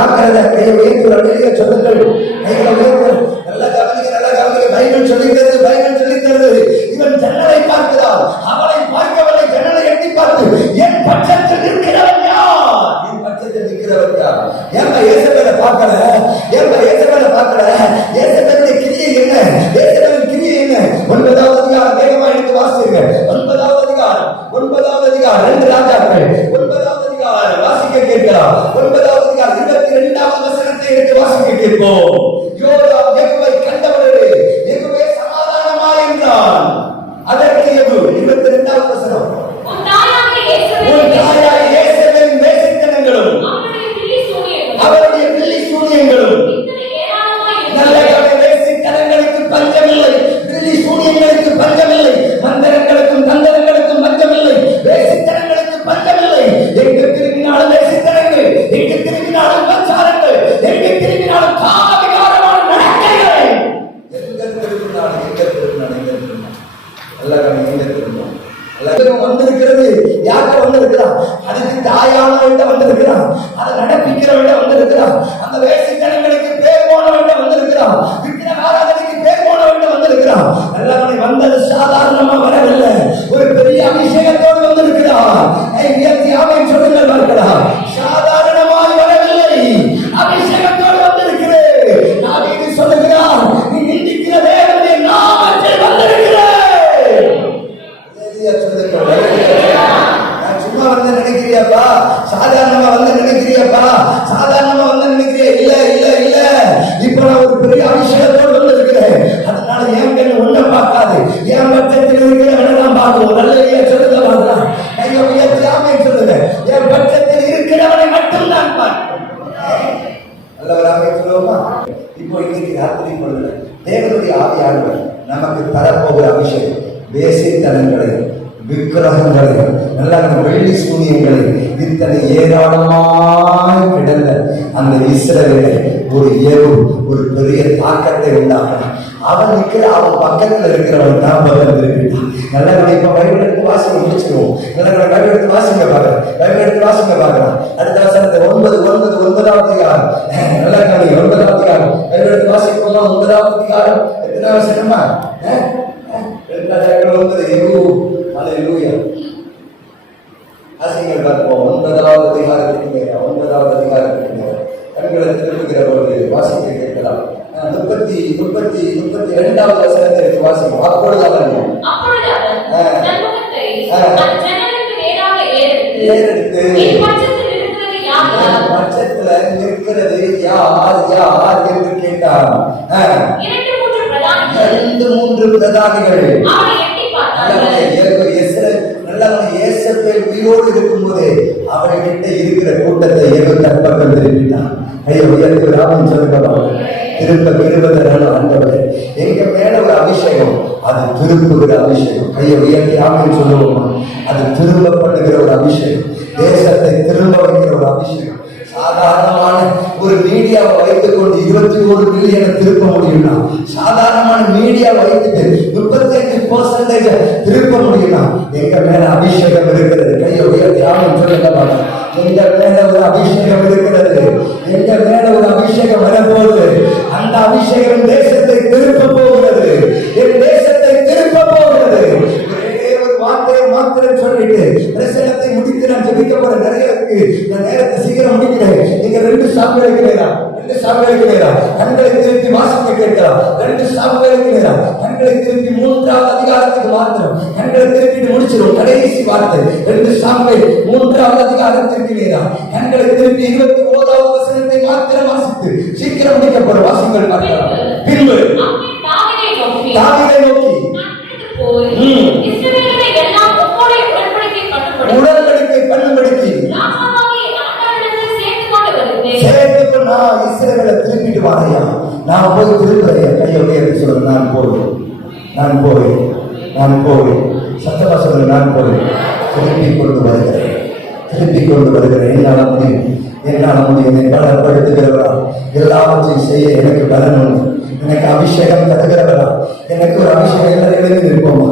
ஜாக்கிரதை. கையை உயர்த்தி சொல்லுங்கள். கைகளை உயர்த்து. நல்லா கவனிக்க, நல்லா கவனிக்க. பைபிள் சொல்லித்தருது, பைபிள் சொல்லித்தருது. இவன் ஜன்னலை பார்க்கிறான், அவளை பார்க்கவில்லை. ஜன்னலை எட்டி பார்த்து, என் பட்சத்தில் இருக்கிறவன் யார்? என் பட்சத்தில் இருக்கிறவன் யார்? ஏன்பா இயேசுவை பார்க்கல? ஏன்பா இயேசுவை பார்க்கல? இயேசுவின் கிரியை என்ன? இயேசுவின் கிரியை என்ன? 9வது அதிகாரம் வேகமா எடுத்து வாசிங்க. 9வது அதிகாரம் 2 ராஜாக்கள் 9வது அதிகாரம் வாசிக்க கேட்கலாம். 9வது அதிகாரம் 22வது வசனத்தை எடுத்து வாசிக்க கேட்போம். யோராம் யெகோவை கண்டவரே, யெகோவே சமாதானமா என்றான். அதற்கு யெகூ 22வது வசனம், உன் தாயாகிய இயேசுவின் வேசித்தனங்களும் அவருடைய பில்லி சூனியங்களும். நல்ல வேசித்தனங்களுக்கு பஞ்சமில்லை, பில்லி சூனியங்களுக்கு பஞ்சமில்லை, மந்திரங்களுக்கும் தந்திரங்களுக்கும் பஞ்சமில்லை, வேசித்தனங்களுக்கு பஞ்சமில்லை. எங்கு திரும்பினாலும் வேசித்தனங்கள், எங்கு திரும்பினாலும் பஞ்சாரங்கள், எங்கு திரும்பினாலும் காவிகாரமான நடக்கைகள். எங்க திரும்பினாலும் வந்திருக்கிறது. யார்கிட்ட வந்திருக்கிறான்? அதுக்கு தாயானவன்கிட்ட வந்திருக்கிறான், அதை நடப்பிக்கிறவன்கிட்ட வந்திருக்கிறான், அந்த வேசித்தனங்களுக்கு பேர் போனவன்கிட்ட வந்திருக்கிறான், விக்கிர ஆராதனைக்கு பேர் போனவன்கிட்ட வந்திருக்கிறான். நல்லவனை வந்தது சாதாரணமா வரவில்லை, ஒரு பெரிய அபிஷேகத்தோடு வந்திருக்கிறான். சொல்லுங்கள் பார்க்கலாம், சாதாரணமாய் வரவில்லை, அபிஷேகத்தோடு வந்திருக்கிறேன். நான் இது சொல்லுகிறான், நீ நிந்திக்கிற தேவனுடைய நாமத்தில் வந்திருக்கிறேன். சும்மா வந்து நினைக்கிறியாப்பா? சாதாரணமா வந்து நினைக்கிறியாப்பா? சாதாரணமா வந்து நினைக்கிறியா? இல்ல இல்ல இல்ல, இப்ப நான் ஒரு பெரிய அபிஷேகத்தோடு வந்து இருக்கிறேன். அதனால என் கண்ணு ஒன்ன பார்க்காது, என் பட்சத்தில் இருக்கிறவன் பார்க்கணும். நல்ல சொல்லுங்க பார்க்கலாம். கையை உயர்த்தாம சொல்லுங்க, என் பட்சத்தில் இருக்கிறவனை மட்டும் தான் பார்க்கணும். நல்லவராக சொல்லுவோமா? இப்போ இன்னைக்கு ராத்திரி பொழுது தேவனுடைய ஆவியானவர் நமக்கு தரப்போகிற அபிஷேகம் வேசித்தனங்களை, விக்கிரகங்களை, நல்ல வெள்ளி சூனியங்களை, இத்தனை ஏராளமாய் கிடந்த அந்த இஸ்ரவேலை ஒரு ஏவு ஒரு பெரிய தாக்கத்தை உண்டாக்கணும். அவன் நிற்கிற அவன் பக்கத்துல இருக்கிறவன் தான் பகிர்ந்துருக்கான். நல்ல இப்ப பைபிள் எடுத்து வாசிக்க முடிச்சிருவோம். நல்ல பைபிள் எடுத்து வாசிக்க பார்க்கலாம், பைபிள் எடுத்து வாசிக்க பார்க்கலாம். அடுத்த வசனத்தை 9வது அதிகாரம், நல்லா கவனி. 9வது அதிகாரம் பைபிள் எடுத்து வாசிக்க போகலாம். 9வது அதிகாரம் எத்தனை வசனமா? 9 ஆசிரியர்கள் பார்ப்போம். 9வது அதிகாரத்துக்கு மேல, 9வது அதிகாரத்துக்கு மேல கண்களை திருப்புகிற பொழுது வாசிக்க கேட்கலாம். 32வது வசனத்தை எடுத்து வாசிக்கும். அப்பொழுது அவன் பட்சத்துல நிற்கிறது யார் யார் என்று கேட்டான். 2-3 பிரதானிகள் உயிரோடு இருக்கும் போது அவர்கிட்ட இருக்கிற கூட்டத்தை ஏதோ தற்பக்கம் திருப்பிட்டான். ஐயோ உயர்த்துகிறான் சொல்லுங்க. திரும்ப பெறுவதனால ஆண்டவர் எங்க மேல ஒரு அபிஷேகம், அது திருப்புகிற அபிஷேகம். கையை உயர்த்தி ஆமென் சொல்லுவோமா? அது திரும்ப பண்ணுகிற ஒரு அபிஷேகம், தேசத்தை திரும்ப வைக்கிற ஒரு அபிஷேகம். சாதாரணமான ஒரு மீடியாவை வைத்துக் கொண்டு 21 மில்லியனை திருப்ப முடியும்னா, சாதாரணமான மீடியாவை வைத்துட்டு 35% திருப்ப முடியும்னா, எங்க மேல அபிஷேகம் இருக்கிறது. கையை உயர்த்தி ஆமென் சொல்லுங்க. எங்க மேல ஒரு அபிஷேகம் இருக்கிறது, எங்க மேல ஒரு அபிஷேகம் வரப்போகுது. அந்த அபிஷேகம் தேசத்தை திருப்ப போகிறது, என் தேசத்தை திருப்ப போகிறது. ஒரே ஒரு வார்த்தையை மாத்திரம் சொல்லிட்டு பிரசனத்தை முடித்து நான் ஜெபிக்க போற நிறைய இருக்கு. நான் நேரத்தை சீக்கிரம் முடிக்கிறேன். நீங்க 2 சாமுவேலுக்கு நேரம், 2 சாமுவேலுக்கு நேரம் கண்களை திருப்பி வாசிக்க கேட்கலாம். 2 சாமுவேலுக்கு நேரம் கண்களை திருப்பி 3வது அதிகாரத்துக்கு மாத்திரம் கண்களை திருப்பிட்டு முடிச்சிடும். கடைசி வார்த்தை 2 சாமுவேல் 3வது அதிகாரத்திற்கு நேரம் கண்களை திருப்பி 21வது வசனத்தை மாத்திரம் வாசித்து சீக்கிரம் முடிக்கப்படும். வாசிங்கள் பார்க்கலாம். பின்பு தாவீதை நோக்கி உடன்படிக்கை பண்ணும்படிக்கு நான் இஸ்ரவேலை திருப்பிட்டு வாரையா, நான் போய் திருப்புறேன். கையை உயர்த்தி சொல்றேன், நான் போய் சத்தமா சொல்றேன், நான் போய் திருப்பி கொண்டு வருகிறேன். என்னால முடியும், என்னை பலப்படுத்துகிறவரா, எல்லாவற்றையும் செய்ய எனக்கு பலன் உண்டு. எனக்கு அபிஷேகம் தருகிறவரா, எனக்கு ஒரு அபிஷேகம் எல்லாரும் நிற்போமா?